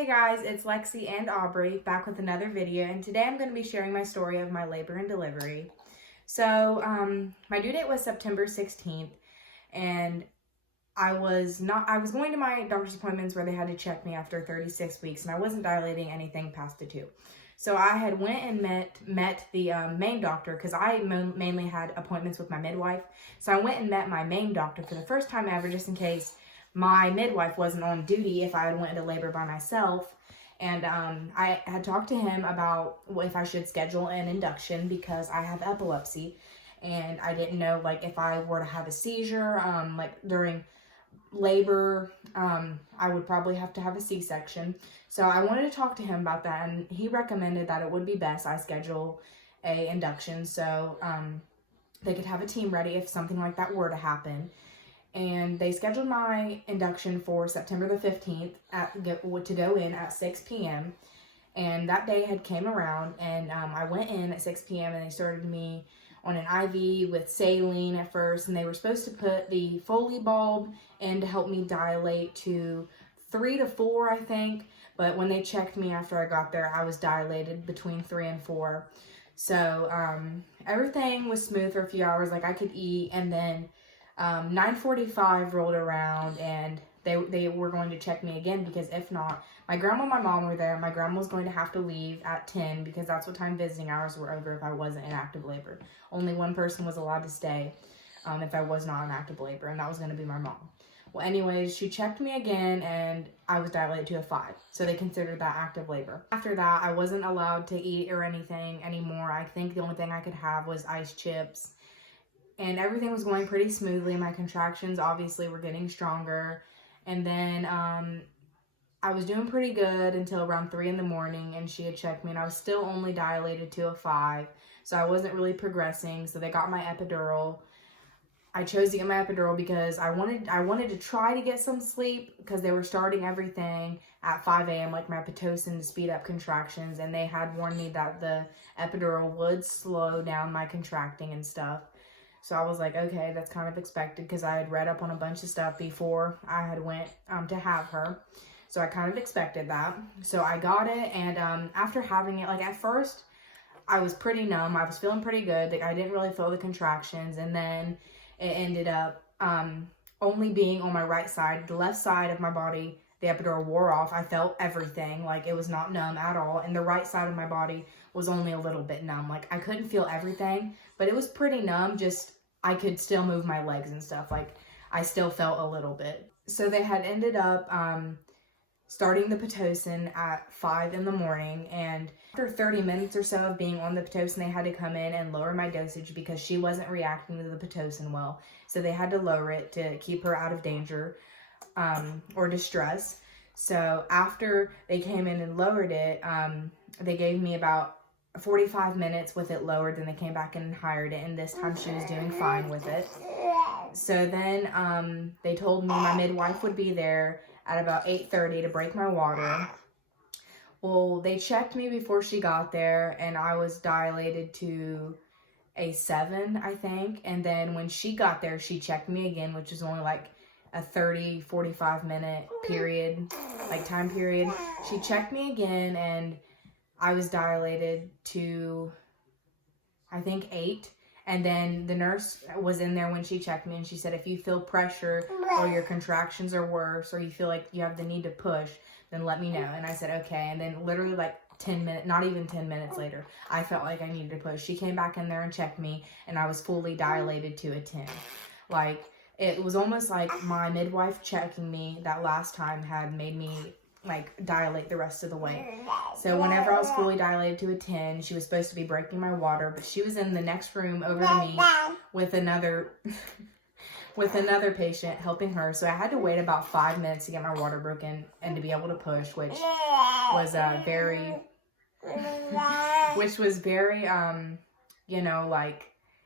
Hey guys, it's Lexi and Aubrey back with another video, and today I'm going to be sharing my story of my labor and delivery. So, my due date was September 16th, and I was going to my doctor's appointments where they had to check me after 36 weeks, and I wasn't dilating anything past the 2. So I had went and met the main doctor, because I mainly had appointments with my midwife. So I went and met my main doctor for the first time ever, just in case my midwife wasn't on duty if I had went into labor by myself. And I had talked to him about if I should schedule an induction because I have epilepsy, and I didn't know if I were to have a seizure during labor, I would probably have to have a C-section. So I wanted to talk to him about that, and he recommended that it would be best I schedule a induction so they could have a team ready if something like that were to happen. And they scheduled my induction for September the 15th to go in at 6 p.m. And that day had came around, and I went in at 6 p.m. and they started me on an IV with saline at first, and they were supposed to put the Foley bulb in to help me dilate to 3 to 4, I think. But when they checked me after I got there, I was dilated between 3 and 4. So everything was smooth for a few hours, I could eat, and then 9:45 rolled around, and they were going to check me again, because if not, my grandma and my mom were there. My grandma was going to have to leave at 10 because that's what time visiting hours were over if I wasn't in active labor. Only one person was allowed to stay if I was not in active labor, and that was going to be my mom. Well, anyways, she checked me again, and I was dilated to a 5, so they considered that active labor. After that, I wasn't allowed to eat or anything anymore. I think the only thing I could have was ice chips. And everything was going pretty smoothly. My contractions obviously were getting stronger. And then I was doing pretty good until around 3 in the morning, and she had checked me, and I was still only dilated to a 5. So I wasn't really progressing. So they got my epidural. I chose to get my epidural because I wanted to try to get some sleep, because they were starting everything at 5 a.m. my Pitocin to speed up contractions. And they had warned me that the epidural would slow down my contracting and stuff. So I was like, okay, that's kind of expected, because I had read up on a bunch of stuff before I had went to have her. So I kind of expected that. So I got it, and after having it, at first, I was pretty numb. I was feeling pretty good. I didn't really feel the contractions, and then it ended up only being on my right side. The left side of my body, the epidural wore off. I felt everything. It was not numb at all. And the right side of my body was only a little bit numb. I couldn't feel everything, but it was pretty numb. Just, I could still move my legs and stuff. I still felt a little bit. So they had ended up starting the Pitocin at 5 in the morning. And after 30 minutes or so of being on the Pitocin, they had to come in and lower my dosage because she wasn't reacting to the Pitocin well. So they had to lower it to keep her out of danger or distress. So after they came in and lowered it, they gave me about 45 minutes with it lowered. Then they came back in and hired it, and this time she was doing fine with it. So then they told me my midwife would be there at about 8:30 to break my water. Well, they checked me before she got there, and I was dilated to a 7, I think. And then when she got there, she checked me again, which was only a 45 minute period, time period. She checked me again, and I was dilated to, I think, 8. And then the nurse was in there when she checked me, and she said, if you feel pressure or your contractions are worse, or you feel like you have the need to push, then let me know. And I said, okay. And then literally 10 minutes, not even 10 minutes later, I felt like I needed to push. She came back in there and checked me, and I was fully dilated to a 10. It was almost like my midwife checking me that last time had made me dilate the rest of the way. So whenever I was fully dilated to a 10, she was supposed to be breaking my water, but she was in the next room over to me with another patient helping her. So I had to wait about 5 minutes to get my water broken and to be able to push, which was very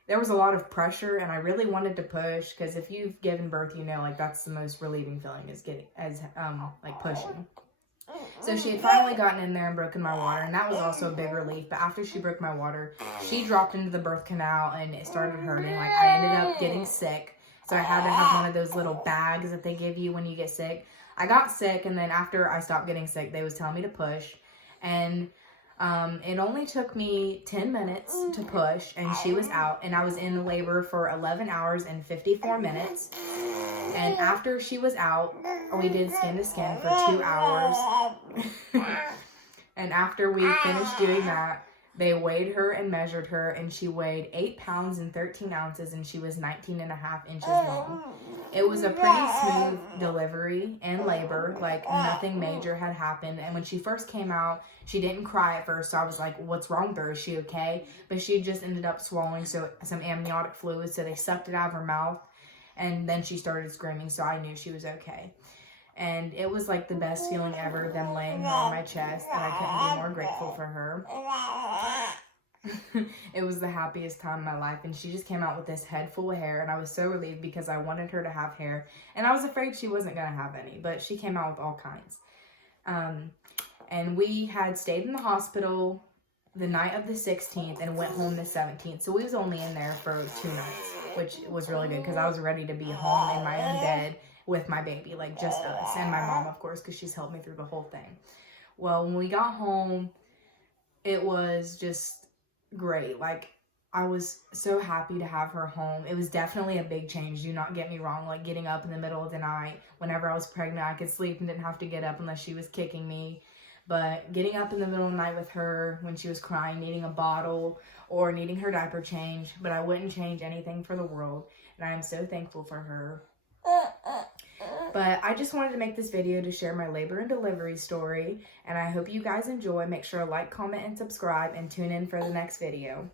there was a lot of pressure, and I really wanted to push, because if you've given birth, that's the most relieving feeling, is pushing. So she had finally gotten in there and broken my water, and that was also a big relief. But after she broke my water, she dropped into the birth canal, and it started hurting. I ended up getting sick, so I had to have one of those little bags that they give you when you get sick. I got sick, and then after I stopped getting sick, they was telling me to push, and it only took me 10 minutes to push, and she was out, and I was in labor for 11 hours and 54 minutes. And after she was out, we did skin to skin for 2 hours. And after we finished doing that, they weighed her and measured her, and she weighed 8 pounds and 13 ounces, and she was 19.5 inches long. It was a pretty smooth delivery and labor, like nothing major had happened. And when she first came out, she didn't cry at first, so I was like, what's wrong with her? Is she okay? But she just ended up swallowing some amniotic fluid, so they sucked it out of her mouth, and then she started screaming, so I knew she was okay. And it was like the best feeling ever, them laying her on my chest, and I couldn't be more grateful for her. It was the happiest time of my life, and she just came out with this head full of hair, and I was so relieved because I wanted her to have hair, and I was afraid she wasn't going to have any, but she came out with all kinds. And we had stayed in the hospital the night of the 16th and went home the 17th, so we was only in there for 2 nights, which was really good because I was ready to be home in my own bed with my baby, like just us, and my mom, of course, because she's helped me through the whole thing. Well, when we got home, it was just great. Like, I was so happy to have her home. It was definitely a big change, do not get me wrong. Like, getting up in the middle of the night, whenever I was pregnant, I could sleep and didn't have to get up unless she was kicking me. But getting up in the middle of the night with her when she was crying, needing a bottle, or needing her diaper change, but I wouldn't change anything for the world, and I am so thankful for her. But I just wanted to make this video to share my labor and delivery story, and I hope you guys enjoy. Make sure to like, comment, and subscribe, and tune in for the next video.